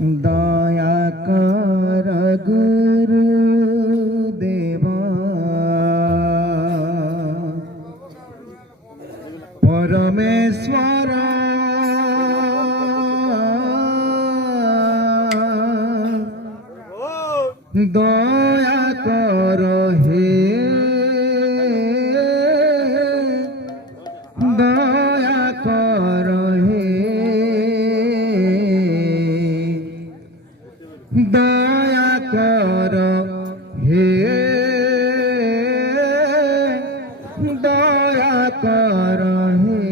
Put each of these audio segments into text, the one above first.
दया कर गुरुदेव परमेश्वर दया कर हे दया कर हे दया कर हे दया कर हे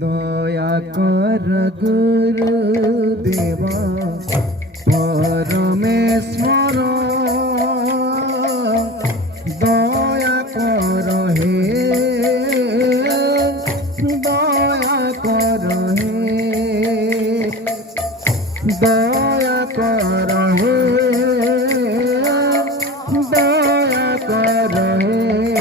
दया कर गुरुदेव परमेश्वर दया कर हे दया कर हे दया कर हे दया कर हे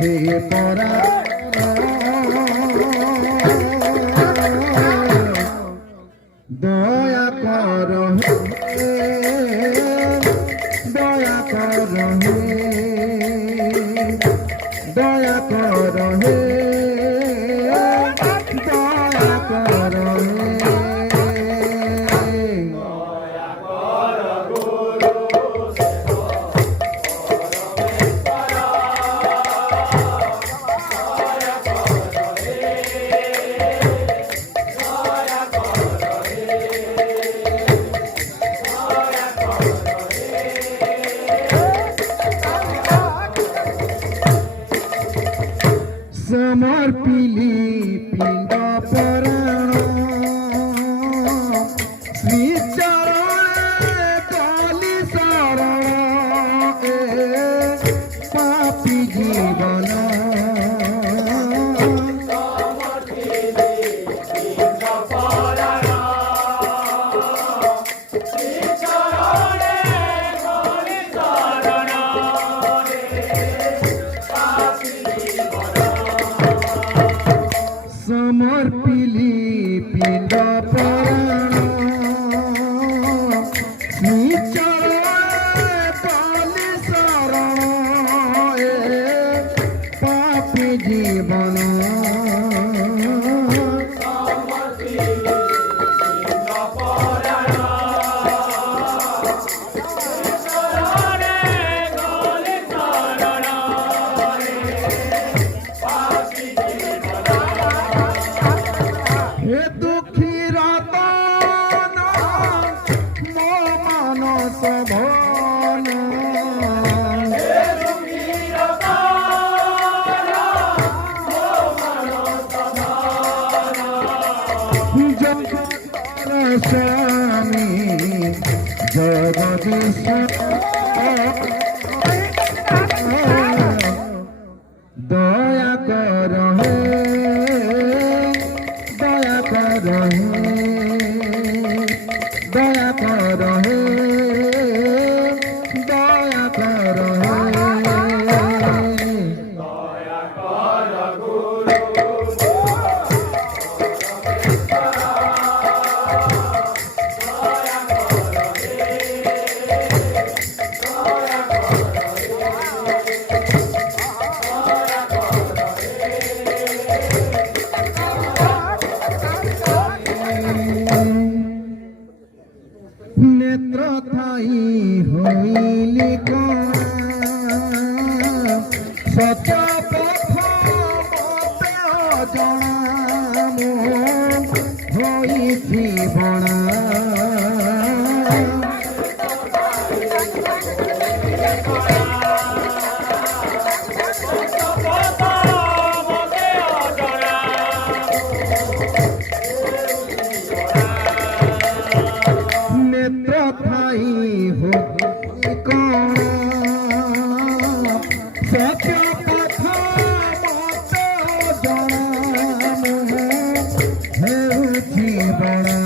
हे परा दया कर हे दया कर हे दया कर हे दया कर हे জগদীশ দয়া কর হে দয়া কর হে দয়া কর হে দয়া কর হে নেত্র থাই হইলি সত্য পথ মতে অজনা হইছি বণা নেত্র থাই হইলি সত্য পথ মতে অজনা হেউছি বণা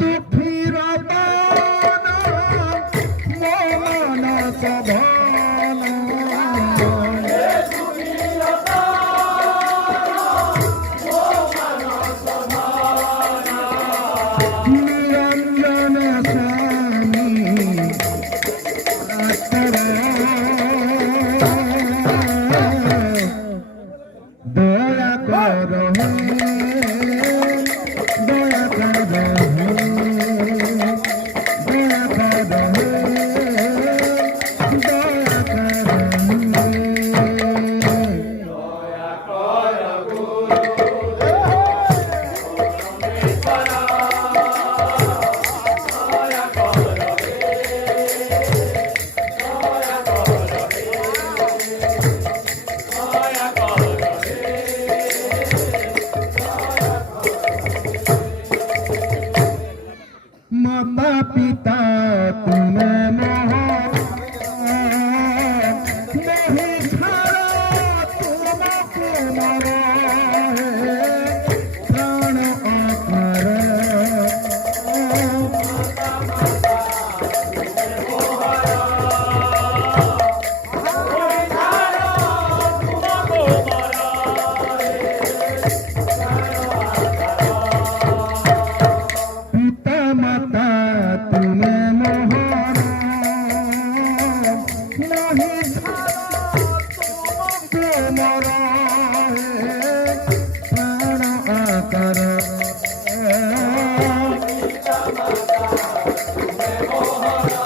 দুঃখীর মন সভান নিরঞ্জন স্বামী দয়া কর হে দয়া কর হে দয়া কর হে দয়া কর माता पिता तुम्हें मोहन नहीं छाड़ा तुमको मरो प्राण आकर पिता माता तुम्हें मोहन नहीं तुमको मरो प्राण आकर पिता माता तुम्हें मोहन